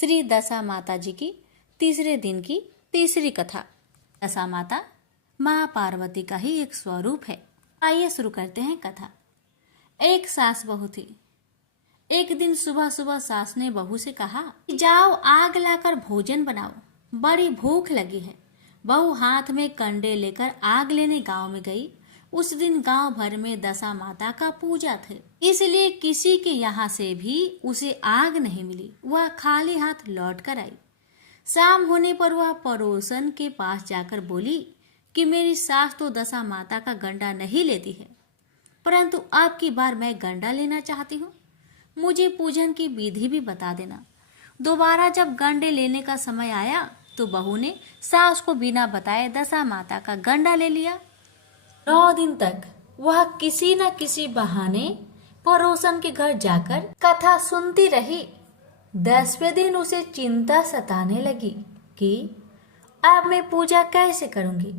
श्री दशा माता जी की तीसरे दिन की तीसरी कथा। दशा माता माँ पार्वती का ही एक स्वरूप है। आइए शुरू करते हैं कथा। एक सास बहू थी। एक दिन सुबह सुबह सास ने बहू से कहा, जाओ आग लाकर भोजन बनाओ, बड़ी भूख लगी है। बहू हाथ में कंडे लेकर आग लेने गांव में गई। उस दिन गांव भर में दशा माता का पूजा थे, इसलिए किसी के यहाँ से भी उसे आग नहीं मिली। वह खाली हाथ लौट कर आई। शाम होने पर वह पड़ोसन के पास जाकर बोली कि मेरी सास तो दशा माता का गंडा नहीं लेती है, परंतु अब की बार मैं गंडा लेना चाहती हूँ। मुझे पूजन की विधि भी बता देना। दोबारा जब गंडे लेने का समय आया तो बहू ने सास को बिना बताए दशा माता का गंडा ले लिया। 9 दिन तक वह किसी न किसी बहाने पड़ोसन के घर जाकर कथा सुनती रही। 10वें दिन उसे चिंता सताने लगी कि अब मैं पूजा कैसे करूंगी।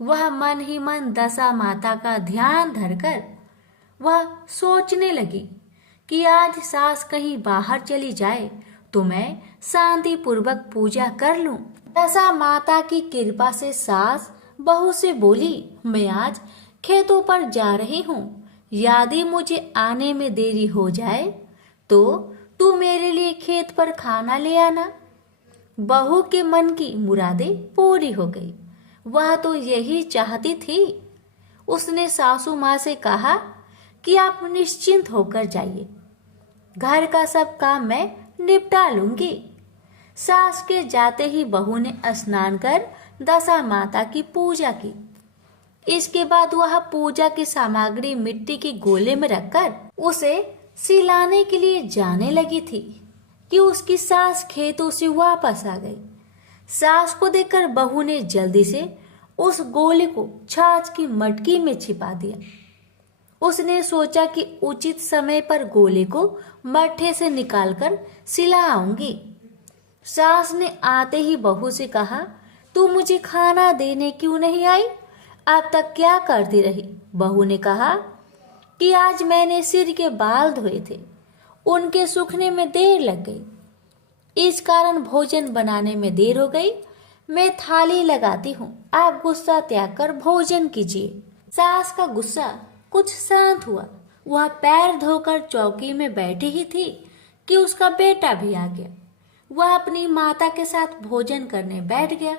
वह मन ही मन दशा माता का ध्यान धरकर वह सोचने लगी कि आज सास कहीं बाहर चली जाए तो मैं शांति पूर्वक पूजा कर लूं। दशा माता की कृपा से सास बहू से बोली, मैं आज खेतों पर जा रही हूँ, यदि मुझे आने में देरी हो जाए तो तू मेरे लिए खेत पर खाना ले आना। बहू के मन की मुरादें पूरी हो गई। वह तो यही चाहती थी। उसने सासू माँ से कहा कि आप निश्चिंत होकर जाइए, घर का सब काम मैं निपटा लूंगी। सास के जाते ही बहू ने स्नान कर दशा माता की पूजा की। इसके बाद वह पूजा की सामग्री मिट्टी के गोले में रखकर उसे सिलाने के लिए जाने लगी थी कि उसकी सास खेतों से वापस आ गई। सास को देखकर बहू ने जल्दी से उस गोले को छाछ की मटकी में छिपा दिया। उसने सोचा कि उचित समय पर गोले को मट्ठे से निकालकर सिला आऊंगी। सास ने आते ही बहू से कहा, तू मुझे खाना देने क्यों नहीं आई? अब तक क्या करती रही? बहू ने कहा कि आज मैंने सिर के बाल धोए थे, उनके सूखने में देर लग गई, इस कारण भोजन बनाने में देर हो गई। मैं थाली लगाती हूँ, आप गुस्सा त्याग कर भोजन कीजिए। सास का गुस्सा कुछ शांत हुआ। वह पैर धोकर चौकी में बैठी ही थी कि उसका बेटा भी आ गया। वह अपनी माता के साथ भोजन करने बैठ गया।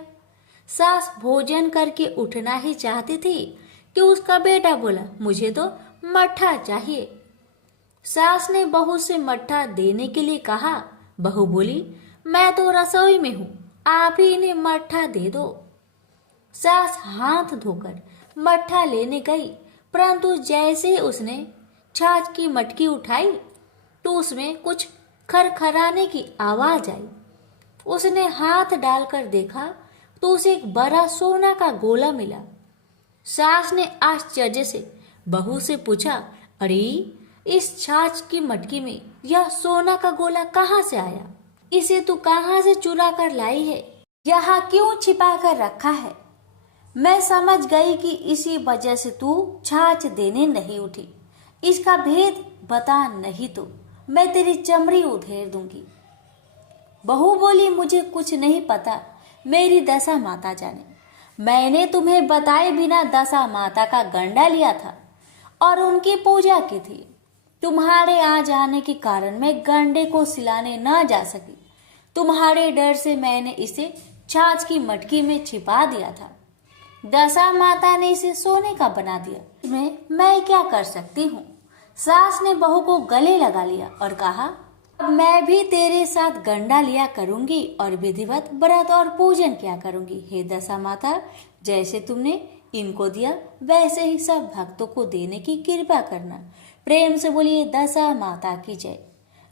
सास भोजन करके उठना ही चाहती थी कि उसका बेटा बोला, मुझे तो मट्ठा चाहिए। सास ने बहू से मट्ठा देने के लिए कहा। बहू बोली, मैं तो रसोई में हूँ, आप ही इन्हें मट्ठा दे दो। सास हाथ धोकर मट्ठा लेने गई, परंतु जैसे उसने छाछ की मटकी उठाई तो उसमें कुछ खरखराने की आवाज आई। उसने हाथ डालकर देखा तो उसे एक बड़ा सोना का गोला मिला। सास ने आश्चर्य से बहू से पूछा, अरे इस छाछ की मटकी में यह सोना का गोला कहाँ से आया? इसे तू कहाँ से चुरा कर लाई है? यहाँ क्यों छिपा कर रखा है? मैं समझ गई कि इसी वजह से तू छाछ देने नहीं उठी। इसका भेद बता, नहीं तो मैं तेरी चमड़ी उधेड़ दूंगी। बहू बोली, मुझे कुछ नहीं पता, मेरी दशा माता जाने। मैंने तुम्हें बताए बिना दशा माता का गंडा लिया था और उनकी पूजा की थी। तुम्हारे आ जाने के कारण मैं गंडे को सिलाने न जा सकी। तुम्हारे डर से मैंने इसे छाछ की मटकी में छिपा दिया था। दशा माता ने इसे सोने का बना दिया, इसमें मैं क्या कर सकती हूँ? सास ने बहू को गले लगा लिया और कहा, अब मैं भी तेरे साथ गंडा लिया करूंगी और विधिवत व्रत और पूजन किया करूंगी। हे दशा माता, जैसे तुमने इनको दिया वैसे ही सब भक्तों को देने की कृपा करना। प्रेम से बोलिए दशा माता की जय।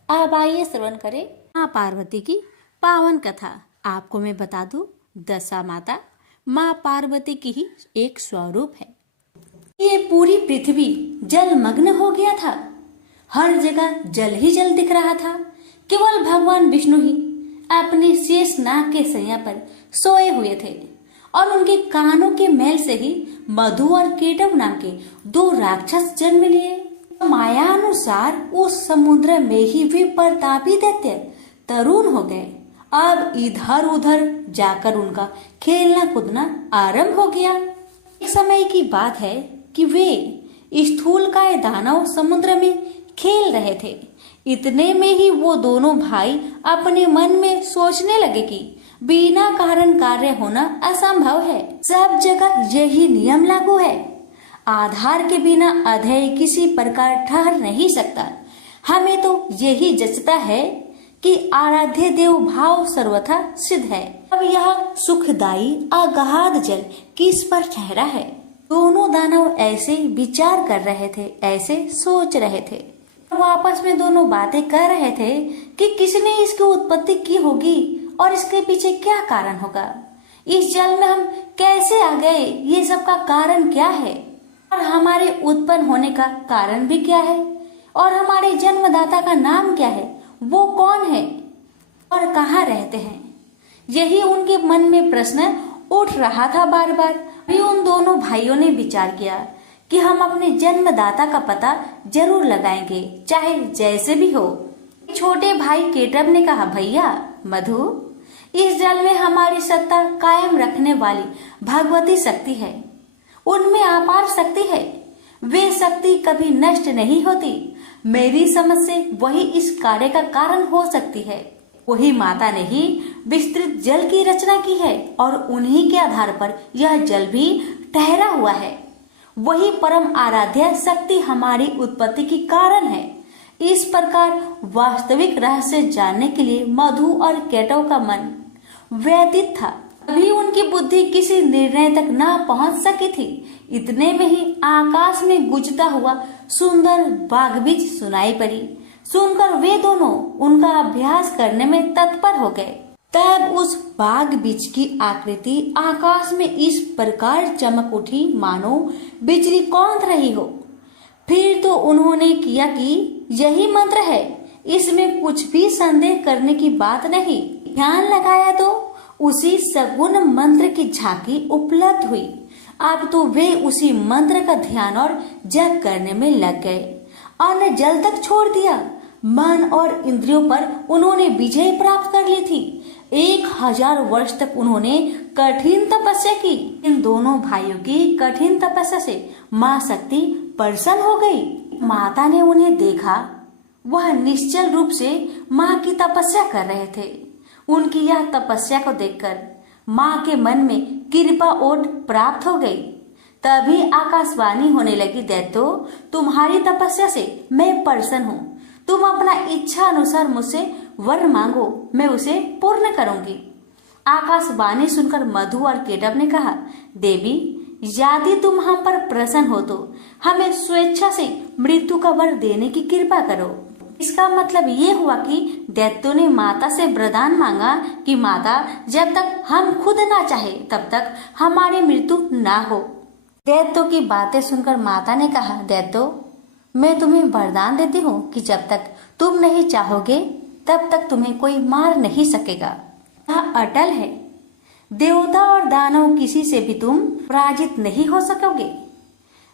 अब आइए श्रवण करें माँ पार्वती की पावन कथा। आपको मैं बता दूं, दशा माता माँ पार्वती की ही एक स्वरूप है। ये पूरी पृथ्वी जलमग्न हो गया था। हर जगह जल ही जल दिख रहा था। केवल भगवान विष्णु ही अपने शेष नाग के सैया पर सोए हुए थे और उनके कानों के मैल से ही मधु और कीटव नाम के 2 राक्षस जन्म लिए। माया अनुसार उस समुद्र में ही वे प्रतापी दैत्य तरुण हो गए। अब इधर उधर जाकर उनका खेलना कूदना आरंभ हो गया। एक समय की बात है कि वे स्थूलकाय दानव समुद्र में खेल रहे थे। इतने में ही वो दोनों भाई अपने मन में सोचने लगे कि बिना कारण कार्य होना असंभव है। सब जगह यही नियम लागू है। आधार के बिना अध्यय किसी प्रकार ठहर नहीं सकता। हमें तो यही जचता है कि आराध्य देव भाव सर्वथा सिद्ध है। अब यह सुखदायी अगाध जल किस पर ठहरा है। दोनों दानव ऐसे विचार कर रहे थे, ऐसे सोच रहे थे। वो आपस में दोनों बातें कर रहे थे कि किसने इसकी उत्पत्ति की होगी और इसके पीछे क्या कारण होगा। इस जल में हम कैसे आ गए, ये सब का कारण क्या है, और हमारे उत्पन्न होने का कारण भी क्या है, और हमारे जन्मदाता का नाम क्या है, वो कौन है और कहाँ रहते हैं। यही उनके मन में प्रश्न उठ रहा था बार बार। भी उन दोनों भाइयों ने विचार किया कि हम अपने जन्मदाता का पता जरूर लगाएंगे, चाहे जैसे भी हो। छोटे भाई केटव ने कहा, भैया मधु, इस जल में हमारी सत्ता कायम रखने वाली भगवती शक्ति है। उनमें अपार शक्ति है। वे शक्ति कभी नष्ट नहीं होती। मेरी समझ से वही इस कार्य का कारण हो सकती है। वही माता ने ही विस्तृत जल की रचना की है और उन्हीं के आधार पर यह जल भी ठहरा हुआ है। वही परम आराध्य शक्ति हमारी उत्पत्ति की कारण है। इस प्रकार वास्तविक रहस्य जानने के लिए मधु और केटव का मन व्यतीत था। अभी उनकी बुद्धि किसी निर्णय तक ना पहुंच सकी थी। इतने में ही आकाश में गूंजता हुआ सुंदर बागबीज सुनाई पड़ी। सुनकर वे दोनों उनका अभ्यास करने में तत्पर हो गए। तब उस बाग बीज की आकृति आकाश में इस प्रकार चमक उठी मानो बिजली कौंध रही हो। फिर तो उन्होंने किया कि यही मंत्र है, इसमें कुछ भी संदेह करने की बात नहीं। ध्यान लगाया तो उसी सगुण मंत्र की झांकी उपलब्ध हुई। अब तो वे उसी मंत्र का ध्यान और जप करने में लग गए। अन्न जल तक छोड़ दिया। मन और इंद्रियों पर उन्होंने विजय प्राप्त कर ली थी। 1000 वर्ष तक उन्होंने कठिन तपस्या की। इन दोनों भाइयों की कठिन तपस्या से माँ शक्ति प्रसन्न हो गई। माता ने उन्हें देखा। वह निश्चल रूप से माँ की तपस्या कर रहे थे। उनकी यह तपस्या को देखकर माँ के मन में कृपा ओट प्राप्त हो गई। तभी आकाशवाणी होने लगी, दैत्यो, तुम्हारी तपस्या से मैं प्रसन्न हूँ। तुम अपना इच्छा अनुसार मुझसे वर मांगो, मैं उसे पूर्ण करूंगी। आकाशवाणी सुनकर मधु और केटव ने कहा, देवी, यदि तुम हम पर प्रसन्न हो तो हमें स्वेच्छा से मृत्यु का वर देने की कृपा करो। इसका मतलब ये हुआ कि दैत्यों ने माता से वरदान मांगा कि माता, जब तक हम खुद ना चाहे तब तक हमारी मृत्यु ना हो। दैत्यों की बातें सुनकर माता ने कहा, दैत्यो, मैं तुम्हें वरदान देती हूँ कि जब तक तुम नहीं चाहोगे तब तक तुम्हें कोई मार नहीं सकेगा। यह अटल है। देवता और दानव किसी से भी तुम पराजित नहीं हो सकोगे।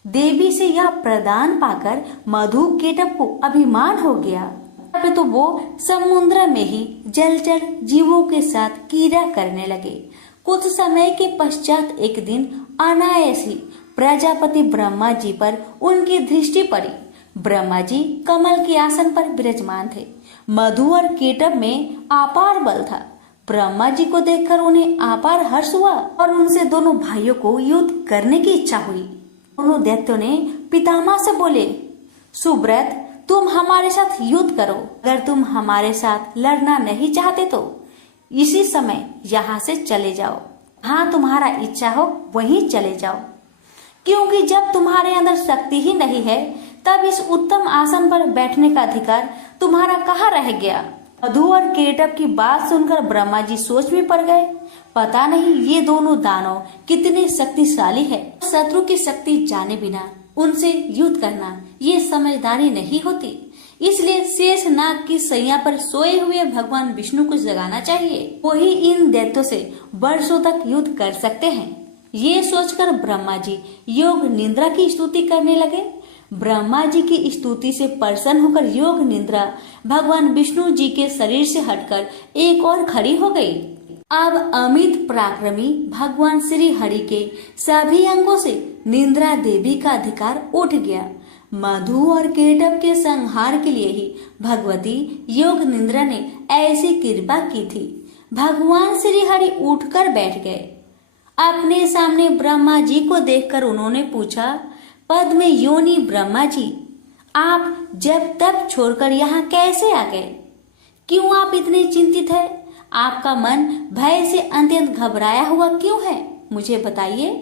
देवी से यह प्रदान पाकर मधु केटव को अभिमान हो गया। अब तो वो समुद्र में ही जलचर जीवों के साथ क्रीड़ा करने लगे। कुछ समय के पश्चात एक दिन अनायास ही प्रजापति ब्रह्मा जी पर उनकी दृष्टि पड़ी। ब्रह्मा जी कमल के आसन पर विराजमान थे। मधु और केटव में अपार बल था। ब्रह्मा जी को देखकर उन्हें अपार हर्ष हुआ और उनसे दोनों भाइयों को युद्ध करने की इच्छा हुई। दोनों दैत्यों ने पितामह से बोले, सुब्रत, तुम हमारे साथ युद्ध करो। अगर तुम हमारे साथ लड़ना नहीं चाहते तो इसी समय यहाँ से चले जाओ। हाँ, तुम्हारा इच्छा हो वहीं चले जाओ, क्योंकि जब तुम्हारे अंदर शक्ति ही नहीं है तब इस उत्तम आसन पर बैठने का अधिकार तुम्हारा कहाँ रह गया। मधु और केटव की बात सुनकर ब्रह्मा जी सोच में पड़ गए। पता नहीं ये दोनों दानव कितने शक्तिशाली है। शत्रु की शक्ति जाने बिना उनसे युद्ध करना ये समझदारी नहीं होती। इसलिए शेष नाग की सैया पर सोए हुए भगवान विष्णु को जगाना चाहिए। वही इन दैत्यों से वर्षों तक युद्ध कर सकते हैं। ये सोचकर ब्रह्मा जी योग निद्रा की स्तुति करने लगे। ब्रह्मा जी की स्तुति से प्रसन्न होकर योग निद्रा भगवान विष्णु जी के शरीर से हटकर एक और खड़ी हो गई। अब अमित पराक्रमी भगवान श्री हरि के सभी अंगों से निद्रा देवी का अधिकार उठ गया। मधु और केटव के संहार के लिए ही भगवती योग निद्रा ने ऐसी कृपा की थी। भगवान श्री हरि उठकर बैठ गए। अपने सामने ब्रह्मा जी को देखकर उन्होंने पूछा, पद्म योनि ब्रह्मा जी, आप जब तब छोड़कर यहाँ कैसे आ गए? क्यों आप इतने चिंतित हैं? आपका मन भय से अत्यंत घबराया हुआ क्यों है? मुझे बताइए।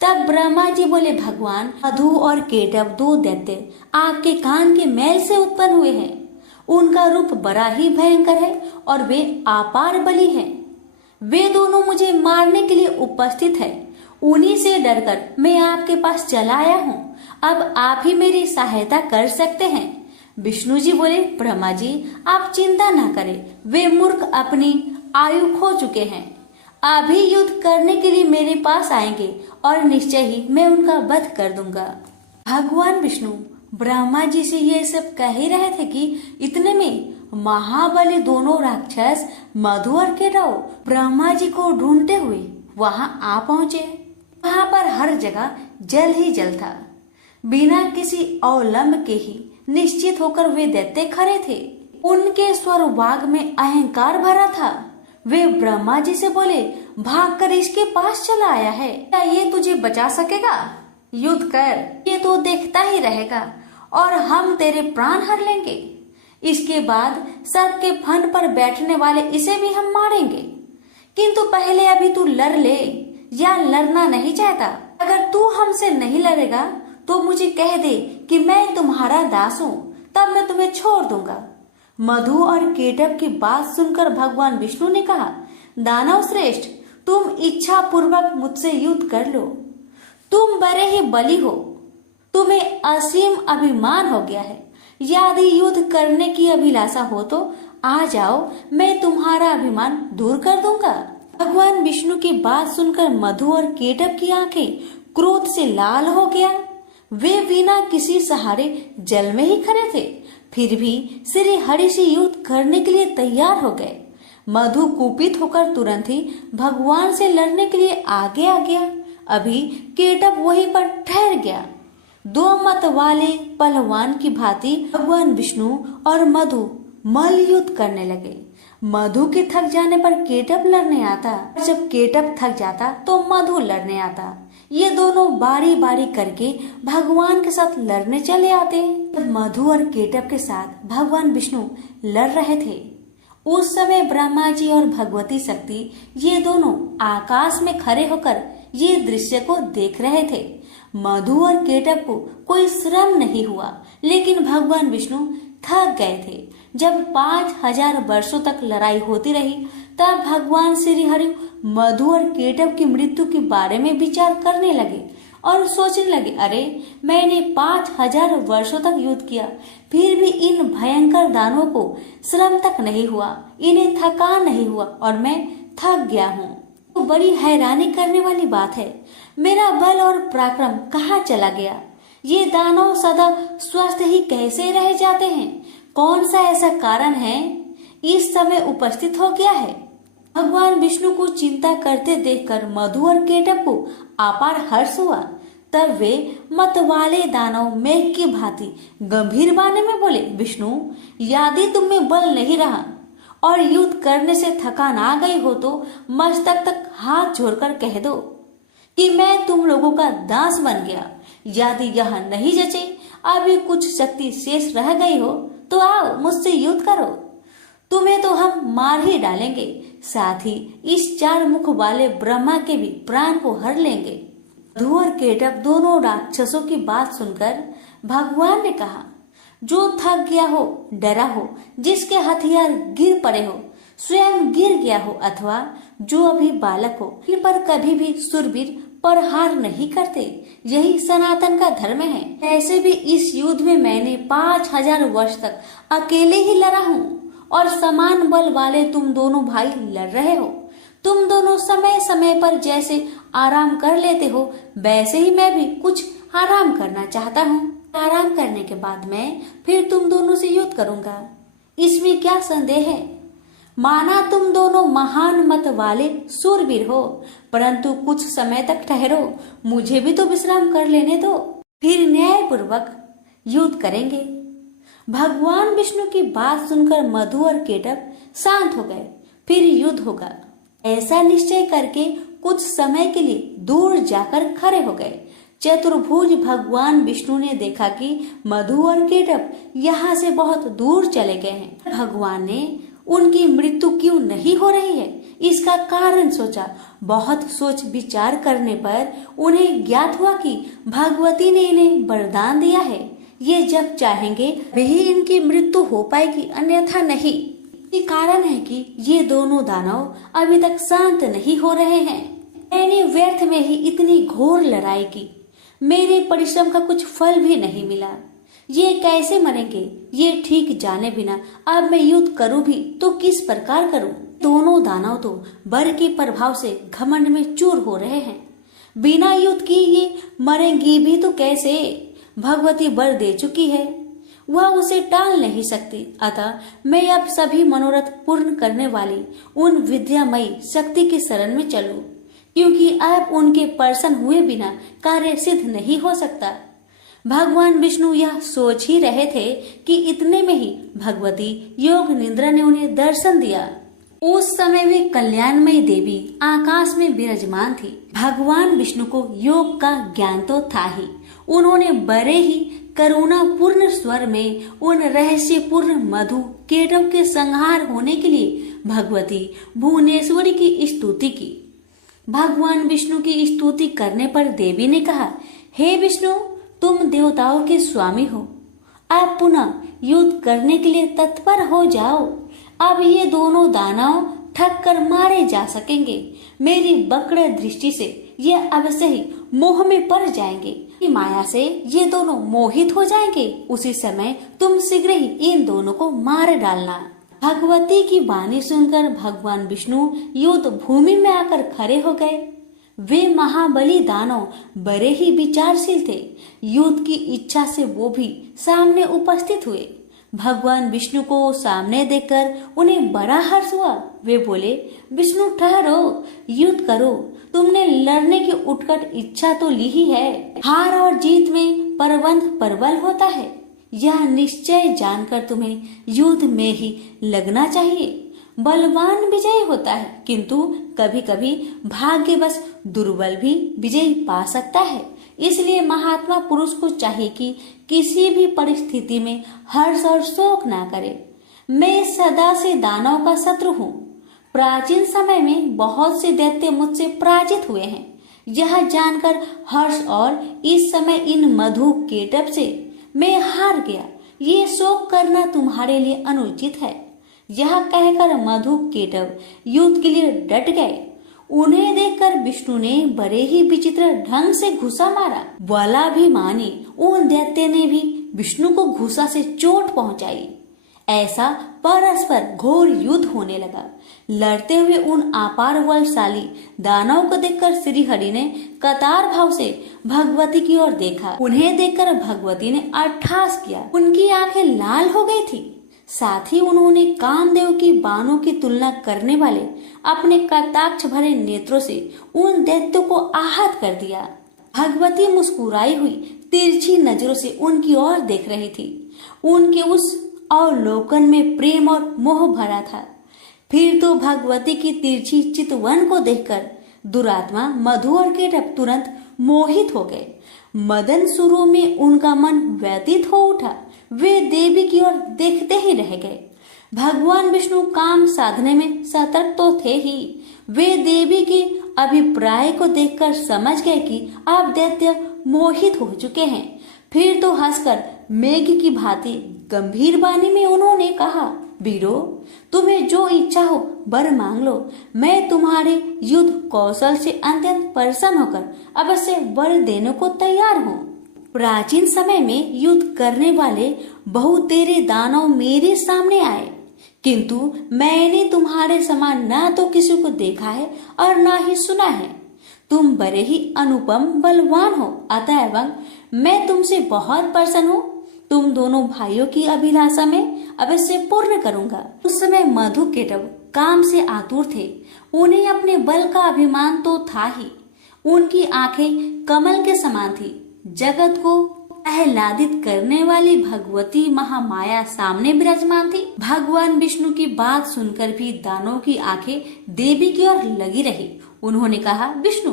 तब ब्रह्मा जी बोले, भगवान, मधु और केटव दो दैत्य आपके कान के मैल से उत्पन्न हुए हैं। उनका रूप बड़ा ही भयंकर है और वे अपार बली हैं। वे दोनों मुझे मारने के लिए उपस्थित है। उन्हीं से डरकर मैं आपके पास चला आया हूँ। अब आप ही मेरी सहायता कर सकते हैं। विष्णु जी बोले, ब्रह्मा जी, आप चिंता न करें। वे मूर्ख अपनी आयु खो चुके हैं। अभी युद्ध करने के लिए मेरे पास आएंगे और निश्चय ही मैं उनका वध कर दूंगा। भगवान विष्णु ब्रह्मा जी से ये सब कह ही रहे थे कि इतने में महाबली दोनों राक्षस मधु और केटव ब्रह्मा जी को ढूंढते हुए वहां आ पहुंचे। वहां पर हर जगह जल ही जल था। बिना किसी अवलंब के ही निश्चित होकर वे दैत्य खड़े थे। उनके स्वर वाग में अहंकार भरा था। वे ब्रह्मा जी से बोले, भागकर इसके पास चला आया है, क्या ये तुझे बचा सकेगा? युद्ध कर, ये तो देखता ही रहेगा और हम तेरे प्राण हर लेंगे। इसके बाद सर्प के फन पर बैठने वाले इसे भी हम मारेंगे। किंतु पहले अभी तू लड़ ले, या लड़ना नहीं चाहता? अगर तू हमसे नहीं लड़ेगा तो मुझे कह दे कि मैं तुम्हारा दास हूँ, तब मैं तुम्हें छोड़ दूंगा। मधु और केटव की बात सुनकर भगवान विष्णु ने कहा, दानव श्रेष्ठ, तुम इच्छा पूर्वक मुझसे युद्ध कर लो। तुम बड़े ही बली हो, तुम्हें असीम अभिमान हो गया है। यदि युद्ध करने की अभिलाषा हो तो आ जाओ, मैं तुम्हारा अभिमान दूर कर दूंगा। भगवान विष्णु की बात सुनकर मधु और केटव की आंखें क्रोध से लाल हो गया। वे बिना किसी सहारे जल में ही खड़े थे, फिर भी श्री हरि से युद्ध करने के लिए तैयार हो गए। मधु कुपित होकर तुरंत ही भगवान से लड़ने के लिए आगे आ गया। अभी केटव वहीं पर ठहर गया। दो मत वाले पहलवान की भांति भगवान विष्णु और मधु मल्ल युद्ध करने लगे। मधु के थक जाने पर केटव लड़ने आता, जब केटव थक जाता तो मधु लड़ने आता। ये दोनों बारी बारी करके भगवान के साथ लड़ने चले आते। मधु और केटव के साथ भगवान विष्णु लड़ रहे थे। उस समय ब्रह्मा जी और भगवती शक्ति ये दोनों आकाश में खड़े होकर ये दृश्य को देख रहे थे। मधु और केटव को कोई श्रम नहीं हुआ, लेकिन भगवान विष्णु थक गए थे। जब 5000 वर्षों तक लड़ाई होती रही, तब भगवान श्री हरि मधु और केटव की मृत्यु के बारे में विचार करने लगे और सोचने लगे, अरे मैंने 5000 वर्षों तक युद्ध किया, फिर भी इन भयंकर दानवों को श्रम तक नहीं हुआ, इन्हें थकान नहीं हुआ और मैं थक गया हूँ। तो बड़ी हैरानी करने वाली बात है, मेरा बल और पराक्रम कहाँ चला गया? ये दानव सदा स्वस्थ ही कैसे रह जाते हैं? कौन सा ऐसा कारण है इस समय उपस्थित हो गया है? भगवान विष्णु को चिंता करते देखकर मधु और केटव को अपार हर्ष हुआ। तब वे मत वाले दानव मेघ की भांति गंभीर वाणी में बोले, विष्णु, यदि तुम में बल नहीं रहा और युद्ध करने से थकान आ गई हो तो मस्तक तक हाथ जोड़कर कह दो कि मैं तुम लोगों का दास बन गया। यदि यह नहीं जचे, अभी कुछ शक्ति शेष रह गई हो तो आओ मुझसे युद्ध करो। तुम्हें तो हम मार ही डालेंगे, साथ ही इस 4 मुख वाले ब्रह्मा के भी प्राण को हर लेंगे। मधु और केटव दोनों राक्षसों की बात सुनकर भगवान ने कहा, जो थक गया हो, डरा हो, जिसके हथियार गिर पड़े हो, स्वयं गिर गया हो, अथवा जो अभी बालक हो, इन पर कभी भी सुरवीर पर हार नहीं करते। यही सनातन का धर्म है। ऐसे भी इस युद्ध में मैंने 5000 वर्ष तक अकेले ही लड़ा हूँ और समान बल वाले तुम दोनों भाई लड़ रहे हो। तुम दोनों समय समय पर जैसे आराम कर लेते हो, वैसे ही मैं भी कुछ आराम करना चाहता हूँ। आराम करने के बाद मैं फिर तुम दोनों से युद्ध करूंगा, इसमें क्या संदेह है। माना तुम दोनों महान मत वाले सूरवीर हो, परंतु कुछ समय तक ठहरो, मुझे भी तो विश्राम कर लेने दो, फिर न्यायपूर्वक युद्ध करेंगे। भगवान विष्णु की बात सुनकर मधु और केटव शांत हो गए। फिर युद्ध होगा, ऐसा निश्चय करके कुछ समय के लिए दूर जाकर खड़े हो गए। चतुर्भुज भगवान विष्णु ने देखा कि मधु और केटव यहाँ से बहुत दूर चले गए हैं। भगवान ने उनकी मृत्यु क्यों नहीं हो रही है, इसका कारण सोचा। बहुत सोच विचार करने पर उन्हें ज्ञात हुआ कि भगवती ने इन्हें वरदान दिया है, ये जब चाहेंगे वही इनकी मृत्यु हो पाएगी, अन्यथा नहीं। ये कारण है कि ये दोनों दानव अभी तक शांत नहीं हो रहे हैं। मैंने व्यर्थ में ही इतनी घोर लड़ाई की, मेरे परिश्रम का कुछ फल भी नहीं मिला। ये कैसे मरेंगे ये ठीक जाने बिना अब मैं युद्ध करूं भी तो किस प्रकार करूं। दोनों दानव तो वर के प्रभाव से घमंड में चूर हो रहे हैं। बिना युद्ध की ये मरेंगी भी तो कैसे। भगवती वर दे चुकी है, वह उसे टाल नहीं सकती। अतः मैं अब सभी मनोरथ पूर्ण करने वाली उन विद्यामयी शक्ति की शरण में चलूं, क्योंकि अब उनके प्रसन्न हुए बिना कार्य सिद्ध नहीं हो सकता। भगवान विष्णु यह सोच ही रहे थे कि इतने में ही भगवती योग निद्रा ने उन्हें दर्शन दिया। उस समय वे कल्याणमयी देवी आकाश में विराजमान थी। भगवान विष्णु को योग का ज्ञान तो था ही। उन्होंने बड़े ही करुणा पूर्ण स्वर में उन रहस्यपूर्ण मधु केटव के संहार होने के लिए भगवती भुवनेश्वरी की स्तुति की। भगवान विष्णु की स्तुति करने पर देवी ने कहा, हे विष्णु, तुम देवताओं के स्वामी हो, आप पुनः युद्ध करने के लिए तत्पर हो जाओ। अब ये दोनों दानव ठग कर मारे जा सकेंगे। मेरी वक्र दृष्टि से ये अवश्य ही मोह में पड़ जाएंगे। माया से ये दोनों मोहित हो जाएंगे। उसी समय तुम शीघ्र ही इन दोनों को मार डालना। भगवती की वाणी सुनकर भगवान विष्णु युद्ध भूमि में आकर खड़े हो गए। वे महाबली दानव बड़े ही विचारशील थे। युद्ध की इच्छा से वो भी सामने उपस्थित हुए। भगवान विष्णु को सामने देखकर उन्हें बड़ा हर्ष हुआ। वे बोले, विष्णु ठहरो, युद्ध करो। तुमने लड़ने की उत्कट इच्छा तो ली ही है। हार और जीत में परबंध प्रबल होता है, यह निश्चय जानकर तुम्हें युद्ध में ही लगना चाहिए। बलवान विजयी होता है, किंतु कभी कभी भाग्यवश दुर्बल भी विजय पा सकता है। इसलिए महात्मा पुरुष को चाहिए कि किसी भी परिस्थिति में हर्ष और शोक ना करे। मैं सदा से दानव का शत्रु हूँ। प्राचीन समय में बहुत से दैत्य मुझसे पराजित हुए हैं। यह जानकर हर्ष और इस समय इन मधु केटव से मैं हार गया, ये शोक करना तुम्हारे लिए अनुचित है। यह कहकर मधु केटव युद्ध के लिए डट गए। उन्हें देखकर विष्णु ने बड़े ही विचित्र ढंग से घुसा मारा। बलाभिमानी उन दैत्य ने भी विष्णु को घुसा से चोट पहुंचाई। ऐसा परस्पर घोर युद्ध होने लगा। लड़ते हुए उन अपार बलशाली दानव को देखकर श्री हरि ने कतार भाव से भगवती की ओर देखा। उन्हें देखकर भगवती ने अट्टहास किया। उनकी आंखें लाल हो गई थी। साथ ही उन्होंने कामदेव की बाणों की तुलना करने वाले अपने कटाक्ष भरे नेत्रों से उन दैत्यों को आहत कर दिया। भगवती मुस्कुराई हुई तिरछी नजरों से उनकी ओर देख रही थी। उनके उस अवलोकन में प्रेम और मोह भरा था। फिर तो भगवती की तिरछी चितवन को देखकर दुरात्मा मधु और केटव तुरंत मोहित हो गए। मदन शुरू में उनका मन व्यतीत हो उठा। वे देवी की ओर देखते ही रह गए। भगवान विष्णु काम साधने में सतर्क तो थे ही। वे देवी के अभिप्राय को देखकर समझ गए कि अब दैत्य मोहित हो चुके हैं। फिर तो हंसकर मेघ की भांति गंभीर वाणी में उन्होंने कहा, वीरो, तुम्हें जो इच्छा हो वर मांग लो। मैं तुम्हारे युद्ध कौशल से अत्यंत प्रसन्न होकर अवश्य वर देने को तैयार हूँ। प्राचीन समय में युद्ध करने वाले बहुतेरे दानव मेरे सामने आए, किंतु मैंने तुम्हारे समान न तो किसी को देखा है और न ही सुना है। तुम बड़े ही अनुपम बलवान हो, अतएव मैं तुमसे बहुत प्रसन्न हूँ। तुम दोनों भाइयों की अभिलाषा में अवश्य पूर्ण करूंगा। उस समय मधु केटव काम से आतुर थे। उन्हें अपने बल का अभिमान तो था ही, उनकी आंखें कमल के समान थी। जगत को आह्लादित करने वाली भगवती महामाया सामने विराजमान थी। भगवान विष्णु की बात सुनकर भी दानव की आंखें देवी की ओर लगी रही। उन्होंने कहा, विष्णु,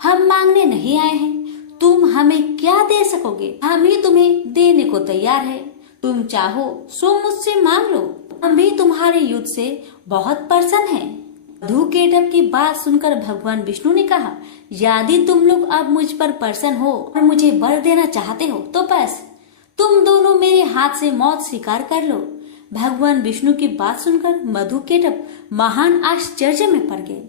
हम मांगने नहीं आए हैं, तुम हमें क्या दे सकोगे? हम ही तुम्हें देने को तैयार है। तुम चाहो सो मुझसे मांग लो, हम भी तुम्हारे युद्ध से बहुत प्रसन्न हैं। मधु केटव की बात सुनकर भगवान विष्णु ने कहा, यदि तुम लोग अब मुझ पर प्रसन्न हो और मुझे वर देना चाहते हो तो बस तुम दोनों मेरे हाथ से मौत स्वीकार कर लो। भगवान विष्णु की बात सुनकर मधु केटव महान आश्चर्य में पड़ गए।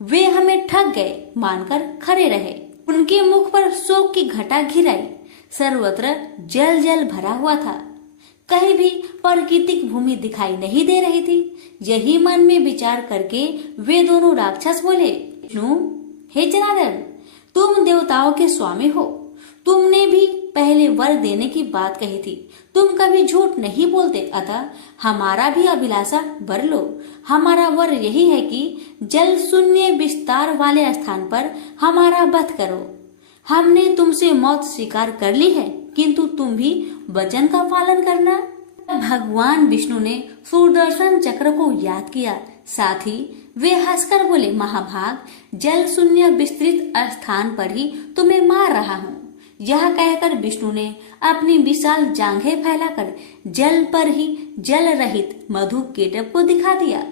वे हमें ठग गए मानकर खड़े रहे। उनके मुख पर शोक की घटा घिर आई। सर्वत्र जल जल भरा हुआ था। कहीं भी प्राकृतिक भूमि दिखाई नहीं दे रही थी। यही मन में विचार करके वे दोनों राक्षस बोले, विष्णु, हे जनार्दन, तुम देवताओं के स्वामी हो। तुमने भी पहले वर देने की बात कही थी। तुम कभी झूठ नहीं बोलते, अतः हमारा भी अभिलाषा वर लो। हमारा वर यही है कि जल शून्य विस्तार वाले स्थान पर हमारा वध करो। हमने तुमसे मौत स्वीकार कर ली है, किंतु तुम भी वचन का पालन करना। भगवान विष्णु ने सुदर्शन चक्र को याद किया। साथ ही वे हंसकर बोले, महाभाग, जल शून्य विस्तृत स्थान पर ही तुम्हें मार रहा हूँ। यह कहकर विष्णु ने अपनी विशाल जांघें फैलाकर जल पर ही जल रहित मधु केटव को दिखा दिया।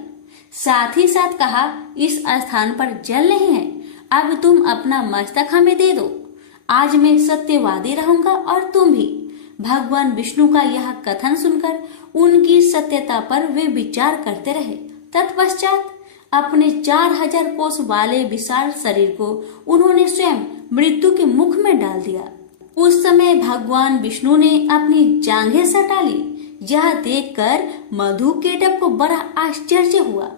साथ ही साथ कहा, इस स्थान पर जल नहीं है, अब तुम अपना मस्तक हमें दे दो। आज मैं सत्यवादी रहूंगा और तुम भी। भगवान विष्णु का यह कथन सुनकर उनकी सत्यता पर वे विचार करते रहे। तत्पश्चात अपने 4000 कोस वाले विशाल शरीर को उन्होंने स्वयं मृत्यु के मुख में डाल दिया। उस समय भगवान विष्णु ने अपनी जांघें सटा ली। यह देखकर मधु केटव को बड़ा आश्चर्य हुआ।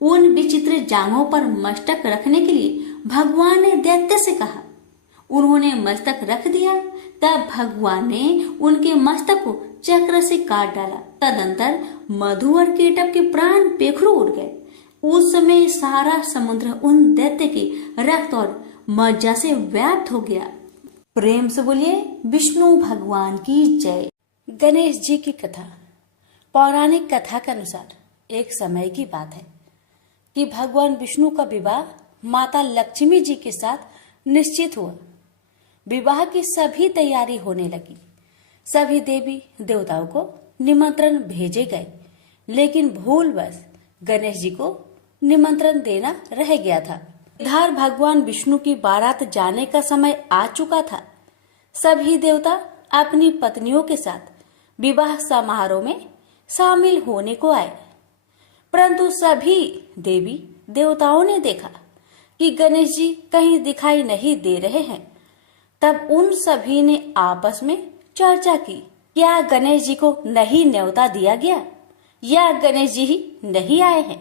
उन विचित्र जांघों पर मस्तक रखने के लिए भगवान ने दैत्य से कहा। उन्होंने मस्तक रख दिया। तब भगवान ने उनके मस्तक को चक्र से काट डाला। तदंतर मधु और केटव के प्राण पेखरू उड़ गए। उस समय सारा समुद्र उन दैत्य के रक्त और मज्जा से व्याप्त हो गया। प्रेम से बोलिए विष्णु भगवान की जय। गणेश जी की कथा। पौराणिक कथा के अनुसार एक समय की बात है कि भगवान विष्णु का विवाह माता लक्ष्मी जी के साथ निश्चित हुआ। विवाह की सभी तैयारी होने लगी। सभी देवी देवताओं को निमंत्रण भेजे गए, लेकिन भूलवश गणेश जी को निमंत्रण देना रह गया था। इधर भगवान विष्णु की बारात जाने का समय आ चुका था। सभी देवता अपनी पत्नियों के साथ विवाह समारोह में शामिल होने को आए, परंतु सभी देवी देवताओं ने देखा कि गणेश जी कहीं दिखाई नहीं दे रहे हैं। तब उन सभी ने आपस में चर्चा की, क्या गणेश जी को नहीं न्योता दिया गया या गणेश जी ही नहीं आए हैं।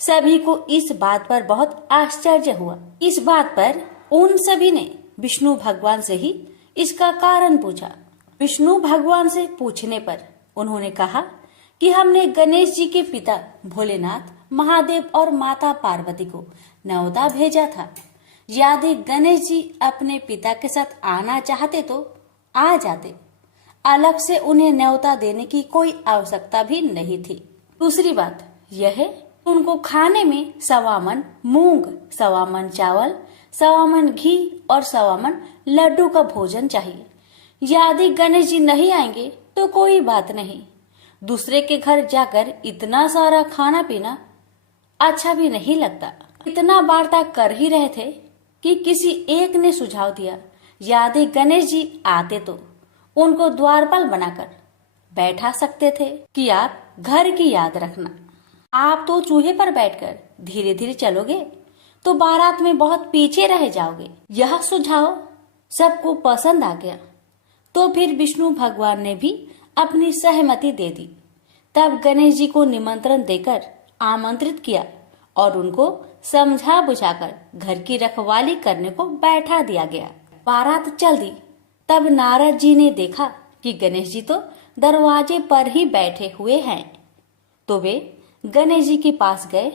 सभी को इस बात पर बहुत आश्चर्य हुआ। इस बात पर उन सभी ने विष्णु भगवान से ही इसका कारण पूछा। विष्णु भगवान से पूछने पर उन्होंने कहा कि हमने गणेश जी के पिता भोलेनाथ, महादेव और माता पार्वती को न्योता भेजा था। यदि गणेश जी अपने पिता के साथ आना चाहते तो आ जाते। अलग से उन्हें न्योता देने की कोई आवश्यकता भी नहीं थी। दूसरी बात यह है, उनको खाने में 1.25 मन मूंग, 1.25 मन चावल, 1.25 मन घी और 1.25 मन लड्डू का भोजन चाहिए। यदि गणेश जी नहीं आएंगे तो कोई बात नहीं, दूसरे के घर जाकर इतना सारा खाना पीना अच्छा भी नहीं लगता। इतना वार्ता कर ही रहे थे कि किसी एक ने सुझाव दिया, यदि गणेश जी आते तो उनको द्वारपाल बनाकर बैठा सकते थे कि आप घर की याद रखना। आप तो चूहे पर बैठकर धीरे धीरे चलोगे तो बारात में बहुत पीछे रह जाओगे। यह सुझाव सबको पसंद आ गया। तो फिर विष्णु भगवान ने भी अपनी सहमति दे दी। तब गणेश जी को निमंत्रण देकर आमंत्रित किया और उनको समझा बुझाकर घर की रखवाली करने को बैठा दिया गया। बारात चल दी। तब नारद जी ने देखा कि गणेश जी तो दरवाजे पर ही बैठे हुए हैं। तो वे गणेश जी के पास गए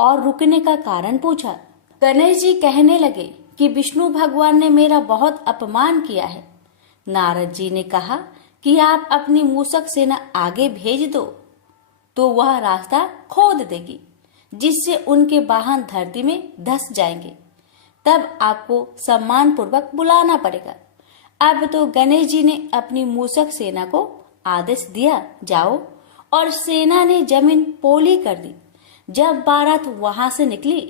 और रुकने का कारण पूछा। गणेश जी कहने लगे कि विष्णु भगवान ने मेरा बहुत अपमान किया है। नारद जी ने कहा कि आप अपनी मूषक सेना आगे भेज दो तो वह रास्ता खोद देगी, जिससे उनके वाहन धरती में धंस जाएंगे। तब आपको सम्मान पूर्वक बुलाना पड़ेगा। अब तो गणेश जी ने अपनी मूषक सेना को आदेश दिया, जाओ, और सेना ने जमीन पोली कर दी। जब बारात वहां से निकली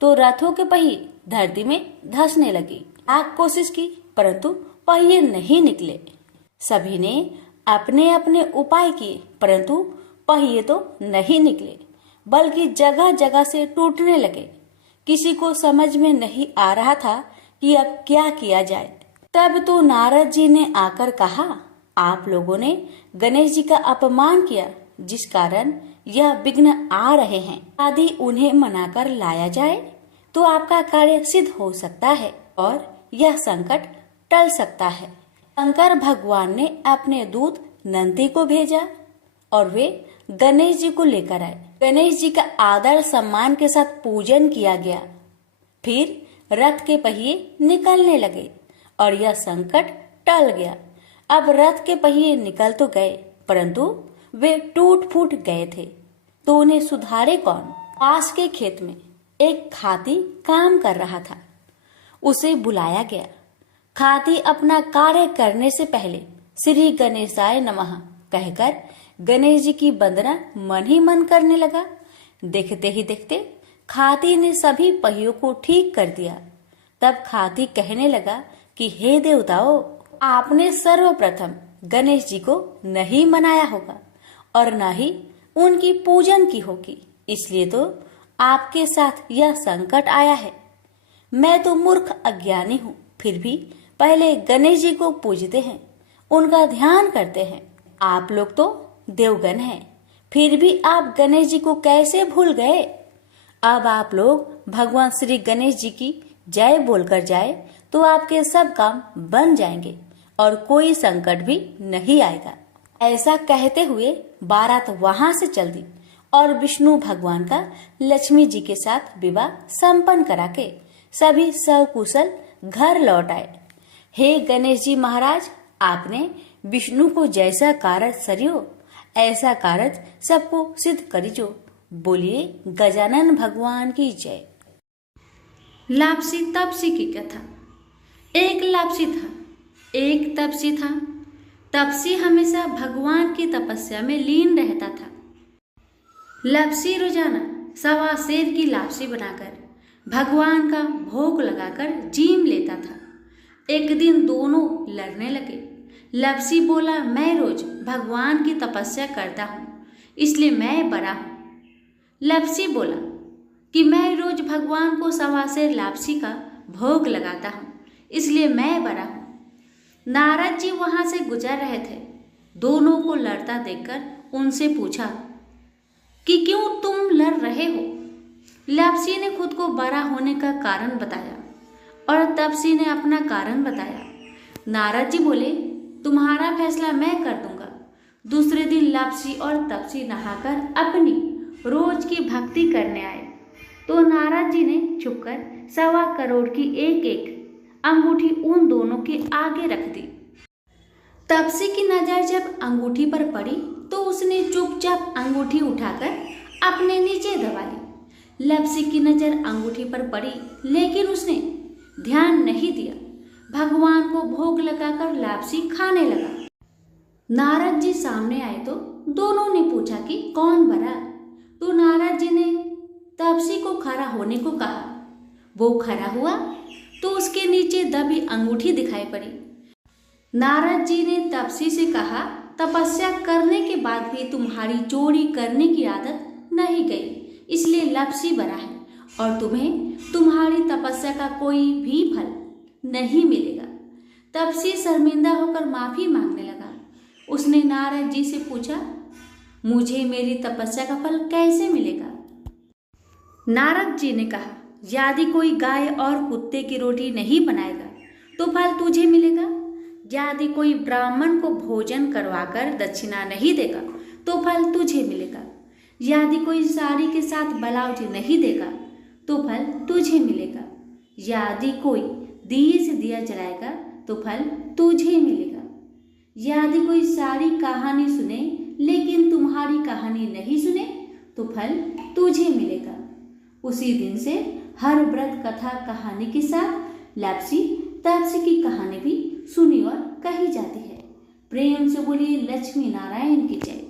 तो रथों के पहिए धरती में धंसने लगी। लाख कोशिश की परंतु पहिए नहीं निकले। सभी ने अपने अपने उपाय किए परंतु पहिए तो नहीं निकले, बल्कि जगह जगह से टूटने लगे। किसी को समझ में नहीं आ रहा था कि अब क्या किया जाए। तब तो नारद जी ने आकर कहा, आप लोगों ने गणेश जी का अपमान किया, जिस कारण यह विघ्न आ रहे हैं। यदि उन्हें मनाकर लाया जाए तो आपका कार्य सिद्ध हो सकता है और यह संकट टल सकता है। शंकर भगवान ने अपने दूत नंदी को भेजा और वे गणेश जी को लेकर आए। गणेश जी का आदर सम्मान के साथ पूजन किया गया। फिर रथ के पहिए निकलने लगे और यह संकट टल गया। अब रथ के पहिए निकल तो गए परंतु वे टूट फूट गए थे, तो उन्हें सुधारे कौन। पास के खेत में एक खाती काम कर रहा था। उसे बुलाया गया। खाती अपना कार्य करने से पहले श्री गणेशाय नमः कहकर गणेश जी की वंदना मन ही मन करने लगा। देखते ही देखते खाती ने सभी पहियों को ठीक कर दिया। तब खाती कहने लगा कि हे देवताओं, आपने सर्वप्रथम गणेश जी को नहीं मनाया होगा और न ही उनकी पूजन की होगी, इसलिए तो आपके साथ यह संकट आया है। मैं तो मूर्ख अज्ञानी हूँ, फिर भी पहले गणेश जी को पूजते हैं, उनका ध्यान करते हैं। आप लोग तो देवगण हैं, फिर भी आप गणेश जी को कैसे भूल गए। अब आप लोग भगवान श्री गणेश जी की जय बोलकर जाए तो आपके सब काम बन जाएंगे और कोई संकट भी नहीं आएगा। ऐसा कहते हुए बारात वहां से चल दी और विष्णु भगवान का लक्ष्मी जी के साथ विवाह संपन्न करा के सभी सकुशल घर लौट आए। हे गणेश जी महाराज, आपने विष्णु को जैसा कार्य सरियो ऐसा कार्य सबको सिद्ध करिजो। बोलिए गजानन भगवान की जय। लापसी तपसी की कथा। एक लापसी था, एक तपसी था। तपसी हमेशा भगवान की तपस्या में लीन रहता था। लापसी रोजाना सवा सेर की लापसी बनाकर भगवान का भोग लगाकर जीम लेता था। एक दिन दोनों लड़ने लगे। लापसी बोला, मैं रोज भगवान की तपस्या करता हूँ, इसलिए मैं बड़ा हूँ। लापसी बोला कि मैं रोज भगवान को सवा सेर लापसी का भोग लगाता हूँ, इसलिए मैं बड़ा हूँ। नारद जी वहां से गुजर रहे थे। दोनों को लड़ता देखकर उनसे पूछा कि क्यों तुम लड़ रहे हो। लापसी ने खुद को बड़ा होने का कारण बताया और तपसी ने अपना कारण बताया। नारद जी बोले, तुम्हारा फैसला मैं कर दूंगा। दूसरे दिन लापसी और तपसी नहाकर अपनी रोज की भक्ति करने आए तो नारद जी ने छुपकर 1.25 करोड़ की एक एक अंगूठी उन दोनों के आगे रख दी। तपसी की नजर जब अंगूठी पर पड़ी तो उसने चुपचाप अंगूठी उठाकर अपने नीचे दबा ली। लापसी की नजर अंगूठी पर पड़ी लेकिन उसने ध्यान नहीं दिया। भगवान को भोग लगाकर लापसी खाने लगा। नारद जी सामने आए तो दोनों ने पूछा कि कौन बड़ा। तो नारद जी ने तपसी को खड़ा होने को कहा। वो खड़ा हुआ तो उसके नीचे दबी अंगूठी दिखाई पड़ी। नारद जी ने तपसी से कहा, तपस्या करने के बाद भी तुम्हारी चोरी करने की आदत नहीं गई, इसलिए लापसी बड़ा है और तुम्हें तुम्हारी तपस्या का कोई भी फल नहीं मिलेगा। तपसी शर्मिंदा होकर माफी मांगने लगा। उसने नारद जी से पूछा, मुझे मेरी तपस्या का फल कैसे मिलेगा। नारद जी ने कहा, यदि कोई गाय और कुत्ते की रोटी नहीं बनाएगा तो फल तुझे मिलेगा। यदि कोई ब्राह्मण को भोजन करवाकर दक्षिणा नहीं देगा तो फल तुझे मिलेगा। यदि कोई साड़ी के साथ ब्लाउज नहीं देगा तो फल तुझे मिलेगा। यदि कोई दिए से दिया जलाएगा तो फल तुझे मिलेगा। यदि कोई सारी कहानी सुने लेकिन तुम्हारी कहानी नहीं सुने तो फल तुझे मिलेगा। उसी दिन से हर व्रत कथा कहानी के साथ लापसी तापसी की कहानी भी सुनी और कही जाती है। प्रेम से बोलिए लक्ष्मी नारायण की जय।